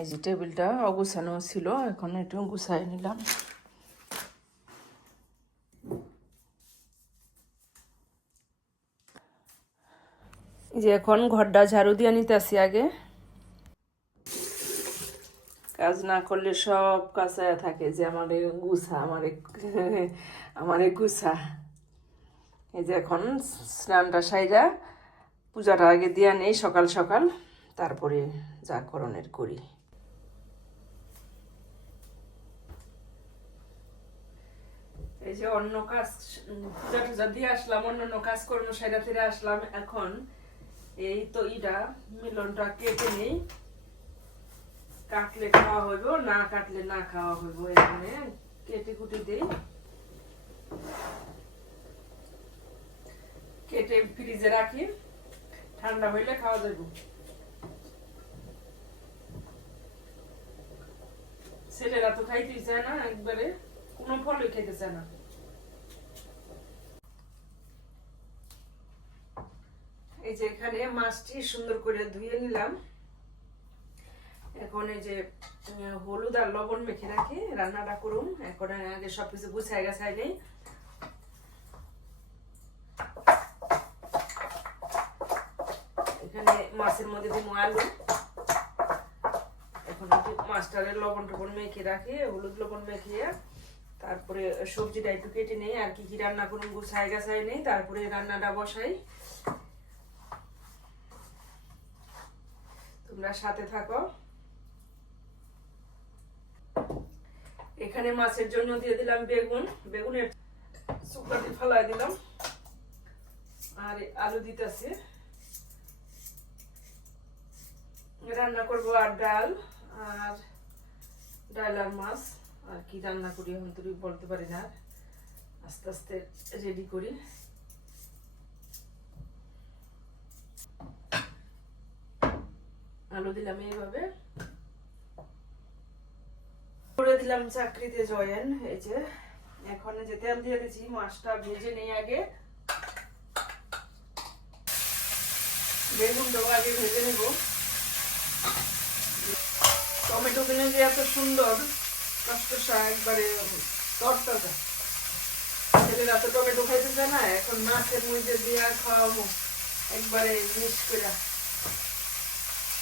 এই যে টেবিলটা অগুছানো ছিল, এখন একটু গুছাই নিলাম। যে এখন ঘরটা ঝাড়ু দিয়ে নিতে নিতেছি আগে। কাজ না করলে সব কাঁচায় থাকে যে আমার গুছা, আমার আমার গুছা। এই যে এখন স্নানটা সাইরা পূজাটা আগে দিয়ে নেই, সকাল সকাল, তারপরে যা করণের করি। যে অন্য কাজ টুজা দিয়ে আসলাম, অন্য অন্য কাজ কর্ম সাইডা ফিরে আসলাম, এখন এই তো ইটা মিলনটা কেটে নেই। কাটলে খাওয়া হইব, না কাটলে না খাওয়া হইব, এখানে কেটে কুটে দেই। কেটে ফ্রিজে রাখি, ঠান্ডা হইলে খাওয়া যাইব। ছেলেরা তো খাইতেই চায় না, একবারে কোনো ফলই খেতে চায় না এই যে এখানে মাছটি সুন্দর করে ধুয়ে নিলাম। এখন এই যে হলুদ আর লবণ মেখে রাখি, রান্নাটা করুম এখন আগে সবকিছু গুছাই গাছাই নেই। এখানে মাছের মধ্যে দিব আলু। এখন মাছটারে লবণ টবণ মেখে রাখি, হলুদ লবণ মেখিয়ে তারপরে সবজিটা একটু কেটে নেই, আর কি কি রান্না করুন গুছাই গাছাই নেই। তারপরে রান্নাটা বসাই। তোমরা সাথে থাকো। এখানে মাছের জন্য দিয়ে দিলাম বেগুন। বেগুনের শুকনাটি ফেলাই দিলাম। আর আলু দিতেছে। রান্না করব আর ডাল আর ডাল আর মাছ। আর কি রান্না করি এখন তো বলতে পারি না। আস্তে আস্তে রেডি করি। আলু দিলাম এইভাবে। করে দিলাম চাকরিতে জয়েন, এই যে। এখন যে তেল দিয়ে দিচ্ছি মাছটা ভেজে নেই আগে। বেগুনটাও আগে ভেজে নেব। টমেটো কিনে যে এত সুন্দর কষ্টসা একবারে তরতাজা। ছেলেরা তো টমেটো খাইতে চায় না, এখন মাছের মধ্যে দিয়ে খাওয়াবো, একবারে মিক্স করে।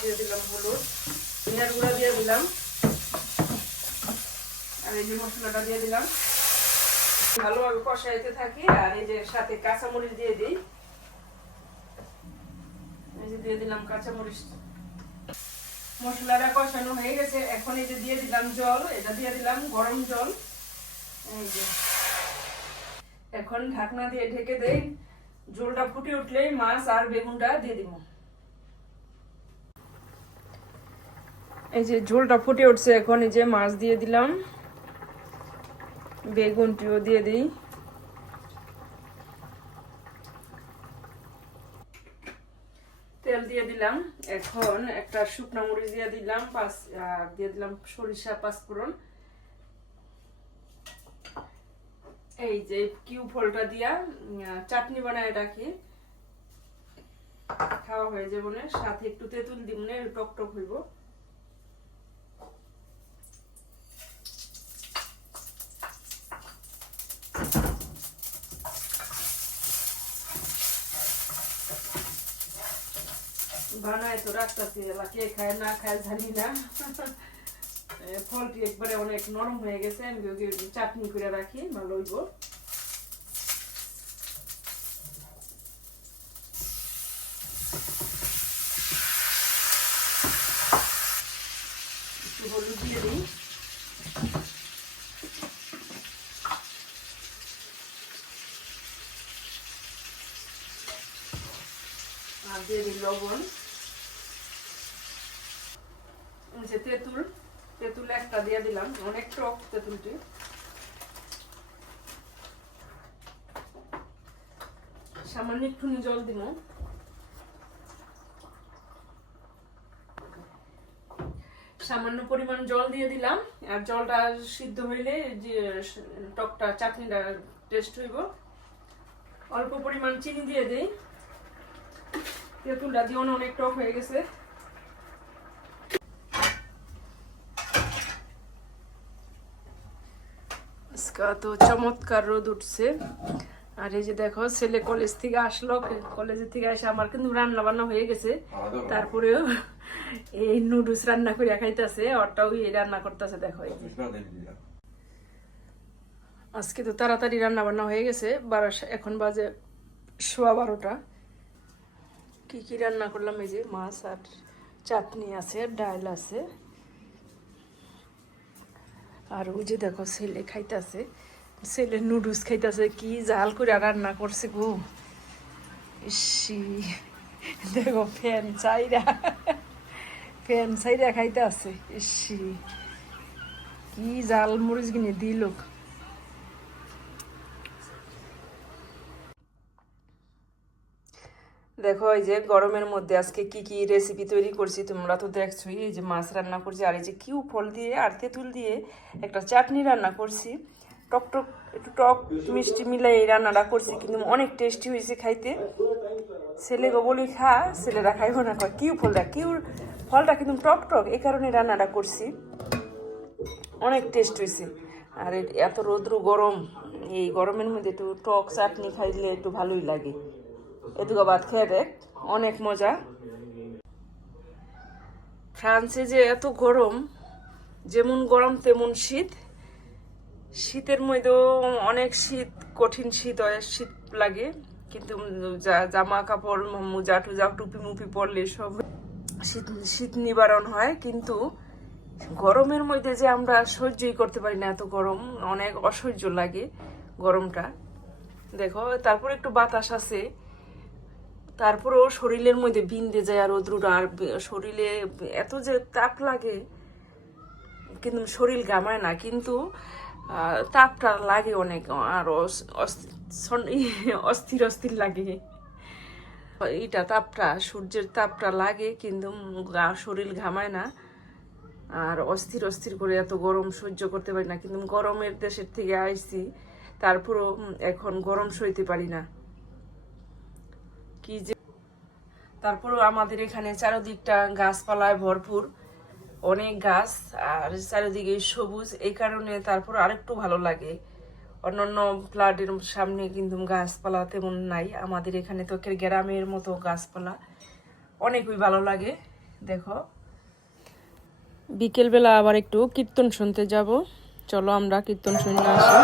দিয়ে দিলাম হলুদ গুঁড়া দিয়ে দিলাম, আর এই যে মশলাটা দিয়ে দিলাম। ভালোভাবে কষাইতে থাকি, আর এই যে সাথে কাঁচামরিচ দিয়ে দিই। এই যে দিয়ে দিলাম কাঁচামরিচ। মশলাটা কষানো হয়ে গেছে, এখন এই যে দিয়ে দিলাম জল, এটা দিয়ে দিলাম গরম জল। এই যে। এখন ঢাকনা দিয়ে ঢেকে দেই জলটা ফুটে উঠলেই মাছ আর বেগুনটা দিয়ে দিব। এই যে ঝোলটা ফুটে উঠছে এখন, এই যে মাছ দিয়ে দিলাম। বেগুনটিও দিয়ে দিই। তেল দিয়ে দিলাম। এখন একটা শুকনো মরিচ দিয়ে দিলাম, পাঁচ দিয়ে দিলাম সরিষা, পাঁচফোড়ন। এই যে কিউ ফলটা দিয়া চাটনি বানায় রাখি খাওয়া হয়ে যাব সাথে একটু তেঁতুল দিব টক টক হইব। বানায় তো এবার কে খায়, না খায় জানি না। ফলটি একবারে অনেক নরম হয়ে গেছে, আমি ওকে চাটনি করে রাখি ভালো হইব একটু হলুদ দিয়ে দিই আর দিয়ে দিই লবণ যে তেঁতুল তেঁতুল একটা দিয়ে দিলাম। অনেক টক তেঁতুলটি। সামান্য একটুখানি জল দিব সামান্য পরিমাণ জল দিয়ে দিলাম। আর জলটা সিদ্ধ হইলে যে, টকটা, চাটনিটা টেস্ট হইব। অল্প পরিমাণ চিনি দিয়ে দিই। তেঁতুলটা দিয়ে অনেক টক হয়ে গেছে। আজকে তো চমৎকার রোদ উঠছে। আর এই যে দেখো, ছেলে কলেজ থেকে আসলো। কলেজের থেকে এসে আমার কিন্তু রান্না বান্না হয়ে গেছে। তারপরেও এই নুডলস রান্না করে খাইতেছে, ওরটাও এই রান্না করতেছে, দেখো। আজকে তো তাড়াতাড়ি রান্না বান্না হয়ে গেছে। বারো এখন বাজে সোয়া বারোটা। কি কি রান্না করলাম? এই যে মাছ আর চাটনি আছে, ডাল আছে। আর ওই যে দেখো ছেলে খাইতেছে, ছেলে নুডলস খাইতেছে, কি জাল করে রান্না করছে গো। ইসি, দেখো ফ্যান চাইরা ফ্যান চাইরা খাইতে আছে ইসি। কি জাল মরিচ কিনে দিল। দেখো, এই যে গরমের মধ্যে আজকে কি কি রেসিপি তৈরি করছি তোমরা তো দেখছোই, এই যে মাছ রান্না করছি, আর এই যে কিউ ফল দিয়ে আর তেঁতুল দিয়ে একটা চাটনি রান্না করছি। টক টক, একটু টক মিষ্টি মিলাই এই রান্নাটা করছি, কিন্তু অনেক টেস্টি হয়েছে খাইতে। ছেলেকে বলি, খা, ছেলেরা খাইব না, কয়, কিউ ফলটা কিউর ফলটা কিন্তু টক টক, এই কারণে রান্নাটা করছি। অনেক টেস্ট হয়েছে। আর এত রৌদ্র গরম, এই গরমের মধ্যে একটু টক চাটনি খাইলে একটু ভালোই লাগে। এদিকে ভাত খেয়ে দেখ অনেক মজা। ফ্রান্সে যে এত গরম, যেমন গরম তেমন শীত। শীতের মধ্যেও অনেক শীত, কঠিন শীত হয়, শীত লাগে। কিন্তু জামা কাপড়, মোজা টুজা, টুপি মুপি পরলে সব শীত শীত নিবারণ হয়। কিন্তু গরমের মধ্যে যে আমরা সহ্যই করতে পারি না এত গরম, অনেক অসহ্য লাগে গরমটা। দেখো, তারপর একটু বাতাস আছে। তারপরেও শরীরের মধ্যে বিন্দে যায় আর রোদ্রুটা আর শরীরে এত যে তাপ লাগে, কিন্তু শরীর গামায় না, কিন্তু তাপটা লাগে অনেক, আর অস- অস- অস্থির অস্থির লাগে। এইটা তাপটা, সূর্যের তাপটা লাগে, কিন্তু শরীর ঘামায় না, আর অস্থির অস্থির করে এত গরম সহ্য করতে পারি না, কিন্তু গরমের দেশের থেকে আইছি তারপরও এখন গরম সইতে পারি না। কি যে তারপর আমাদের এখানে চারদিকটা গাছপালায় ভরপুর, অনেক গাছ, আর চারিদিকে সবুজ। এই কারণে তারপর আরেকটু ভালো লাগে। অন্যান্য ফ্ল্যাটের সামনে কিন্তু গাছপালা তেমন নাই। আমাদের এখানে তো গ্রামের মতো গাছপালা। অনেকই ভালো লাগে, দেখো। বিকেলবেলা আবার একটু কীর্তন শুনতে যাব। চলো আমরা কীর্তন শুনতে আসি।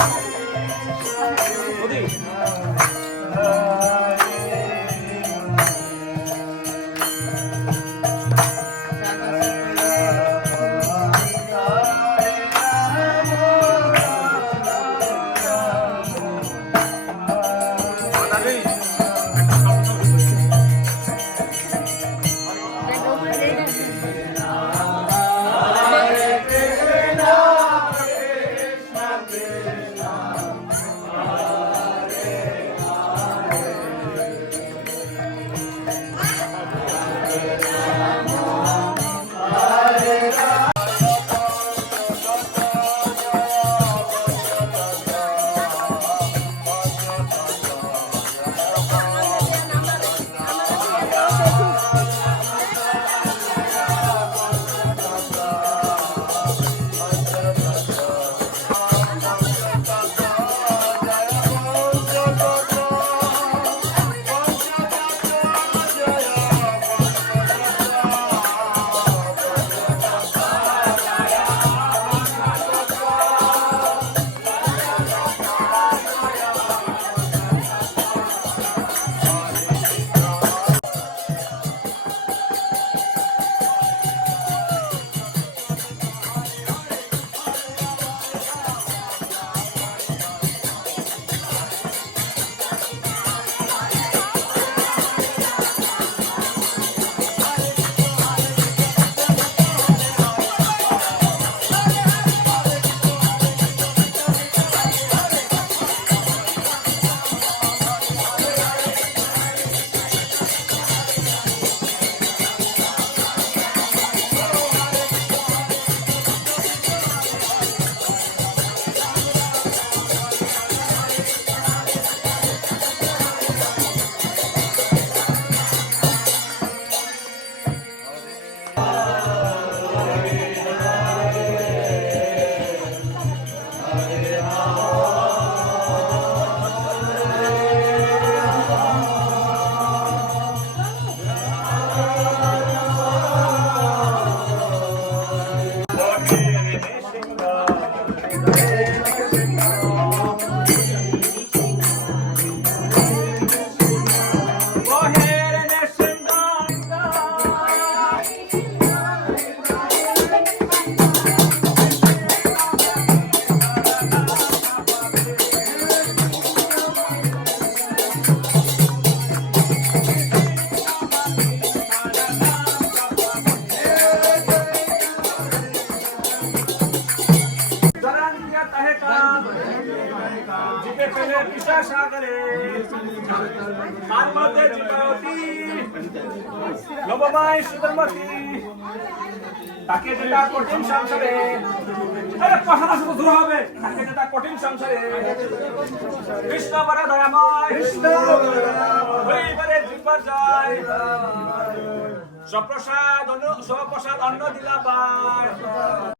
Thank. পিসা সাগরে তার মধ্যে সুদর্মতি তাকে যেটা কঠিন সংসারে। আরে কথাটা শুধু দূর হবে। তাকে যেটা কঠিন সংসারে। কৃষ্ণ বড় দয়াময়। কৃষ্ণ হইবারে জিম্বার যায় সপ্রসাদ অন্ন সপ্রসাদ অন্ন দিলা পায়